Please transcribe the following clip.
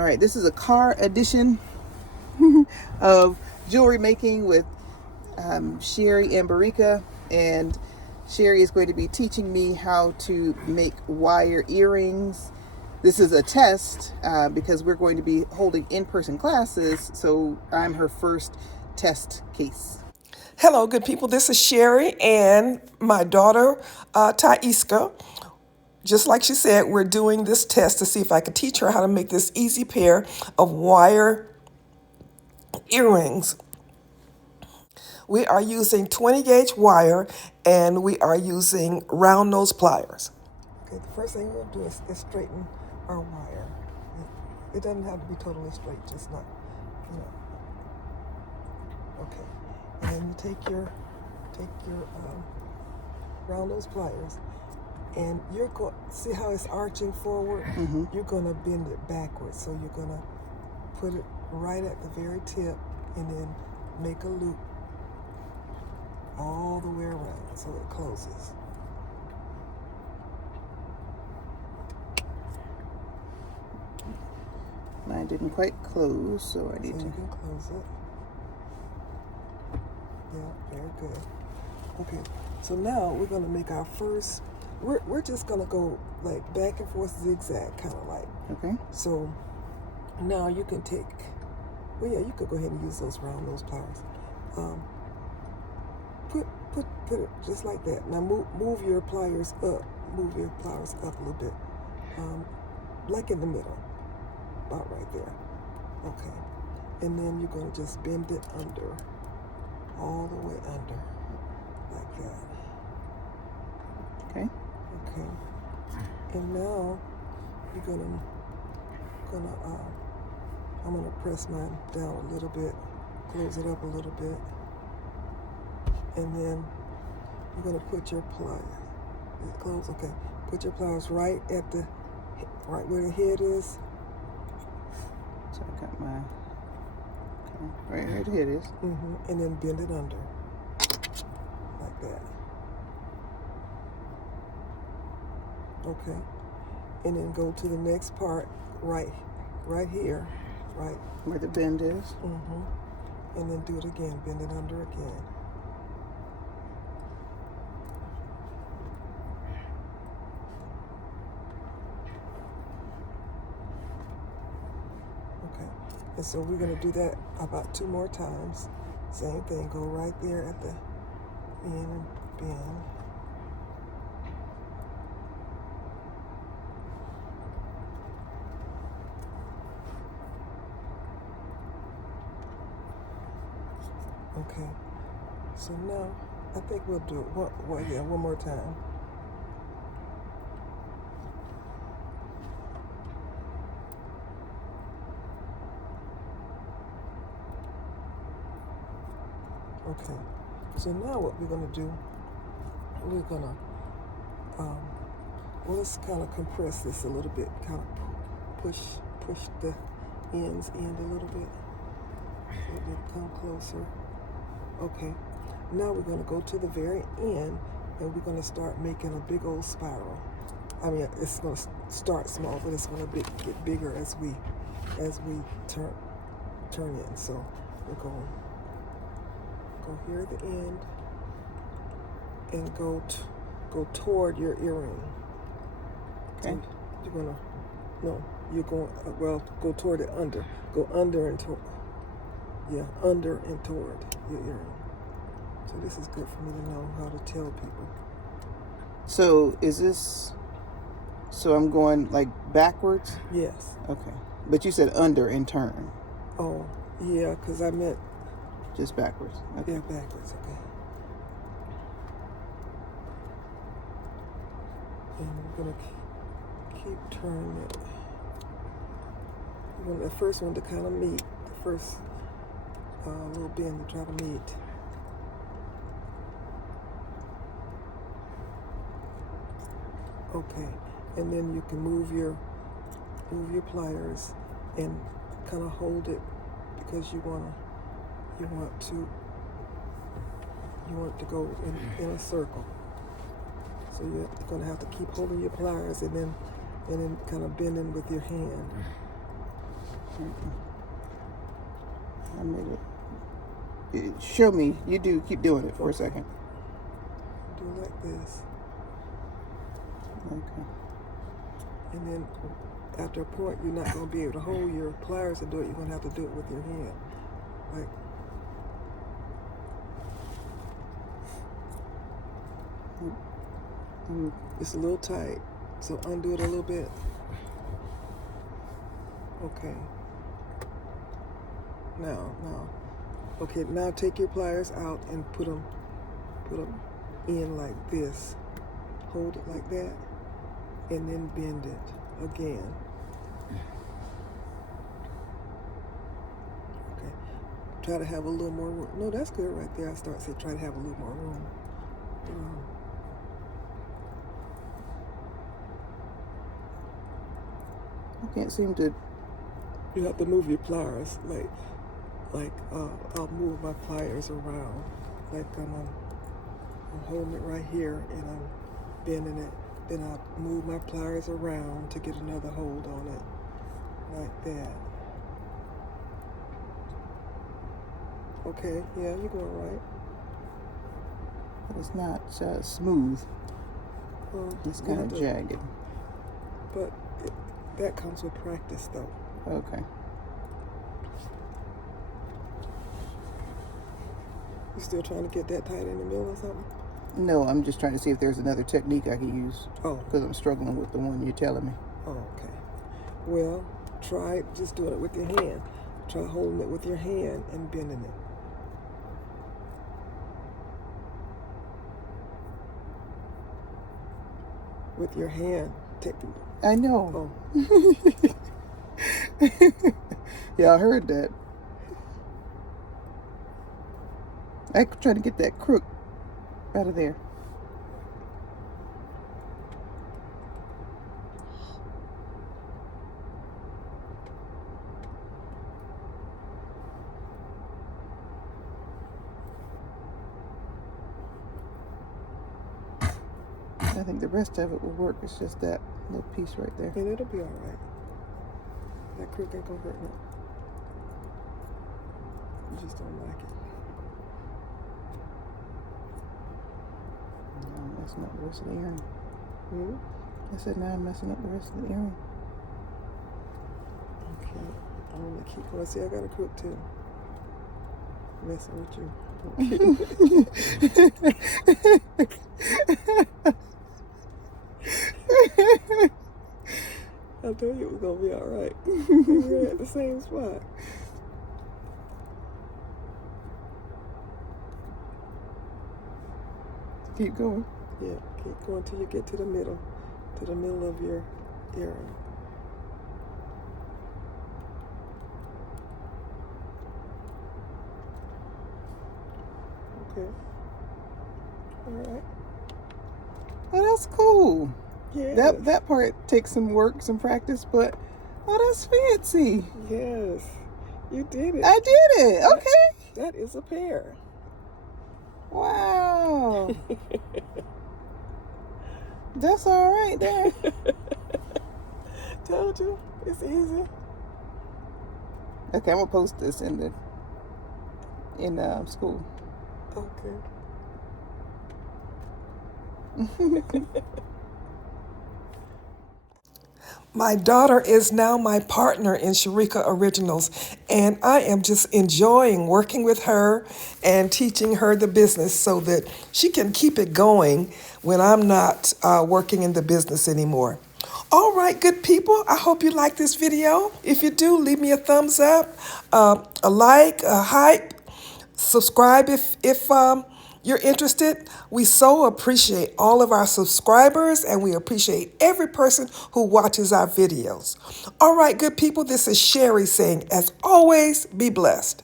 All right, this is a car edition of jewelry making with Sherry and Sherika, and Sherry is going to be teaching me how to make wire earrings. This is a test because we're going to be holding in-person classes, so I'm her first test case. Hello, good people. This is Sherry and my daughter, Thaiska. Just like she said, we're doing this test to see if I could teach her how to make this easy pair of wire earrings. We are using 20 gauge wire and we are using round nose pliers. Okay, the first thing we'll do is straighten our wire. It doesn't have to be totally straight, just not, Okay, and then you take your round nose pliers, and you're going see how it's arching forward. Mm-hmm. You're gonna bend it backwards, so you're gonna put it right at the very tip, and then make a loop all the way around so it closes. Mine didn't quite close, so I need So to. you can close it. Yeah, very good. Okay, so now we're gonna make our first. We're just gonna go like back and forth zigzag, kind of like. Okay. So now you can take. Well, yeah, you could go ahead and use those round nose pliers. Put it just like that. Now move your pliers up. Move your pliers up a little bit, like in the middle, about right there. Okay, and then you're gonna just bend it under, all the way under, like that. Okay. Okay, and now you're gonna I'm gonna press mine down a little bit, close it up a little bit, and then you're gonna put your pliers. Close. Okay. Put your pliers right where the head is. So I got my right here. The head is. And then bend it under, like that. Okay. And then go to the next part, right here, right Where the bend is. And then do it again. Bend it under again. And so we're going to do that about 2 more times. Same thing, go right there at the end and bend. Okay, so now I think we'll do it one more time. Okay, so now what we're going to do, we're going to, let's kind of compress this a little bit, kind of push the ends in a little bit so they come closer. Okay, now we're going to go to the very end and we're going to start making a big old spiral. I mean, it's going to start small, but it's going to get bigger as we turn in. So we're going go here at the end and go toward your earring. Okay. So go toward it under. Go under and toward. Yeah, under and toward your earring. So this is good for me to know how to tell people. So I'm going like backwards? Yes. Okay. But you said under and turn. Oh, yeah, because I meant just backwards. Okay. Yeah, backwards, okay. And we're going to keep turning it. We want the first one to kind of meet. The first little bend to try to meet. Okay, and then you can move your pliers and kind of hold it because you want it to go in a circle. So you're going to have to keep holding your pliers and then kind of bending with your hand. I made it. Show me. You do. Keep doing it for a second. Do it like this. Okay. And then after a point, you're not going to be able to hold your pliers and do it. You're going to have to do it with your hand. Like, it's a little tight, so undo it a little bit. Okay. Now. Okay, now take your pliers out and put them in like this. Hold it like that, and then bend it again. Okay. Try to have a little more room. No, that's good right there. I start saying try to have a little more room. I can't seem to. You have to move your pliers, like I'll move my pliers around, like I'm holding it right here and I'm bending it. Then I'll move my pliers around to get another hold on it, like that. Okay, yeah, you're going right. But it's not smooth. Well, It's kind of jagged. But that comes with practice, though. Okay. You still trying to get that tight in the middle or something? No, I'm just trying to see if there's another technique I can use. Oh. Because I'm struggling with the one you're telling me. Oh, okay. Well, try just doing it with your hand. Try holding it with your hand and bending it. With your hand. I know. Oh. Yeah, I heard that. I'm trying to get that crook out of there. I think the rest of it will work. It's just that little piece right there. And it'll be all right. That crook ain't gonna hurt no. You just don't like it. Now I'm messing up the rest of the earring. Hmm? I said now I'm messing up the rest of the earring. Okay. I'm gonna keep going. See, I got a crook too. Messing with you. I told you it was gonna be all right. We're at the same spot. Keep going. Yeah, keep going till you get to the middle of your earring. Okay. All right. Oh, that's cool. Yeah. That part takes some work, some practice, but that's fancy. Yes. You did it. I did it. Okay. That is a pear. Wow. That's all right there. Told you. It's easy. Okay, I'm gonna post this in school. Okay. My daughter is now my partner in Sherika Originals, and I am just enjoying working with her and teaching her the business so that she can keep it going when I'm not working in the business anymore. All right, good people, I hope you like this video. If you do, leave me a thumbs up, a like, a hype, subscribe if you're interested. We so appreciate all of our subscribers, and we appreciate every person who watches our videos. All right, good people, this is Sherry saying, as always, be blessed.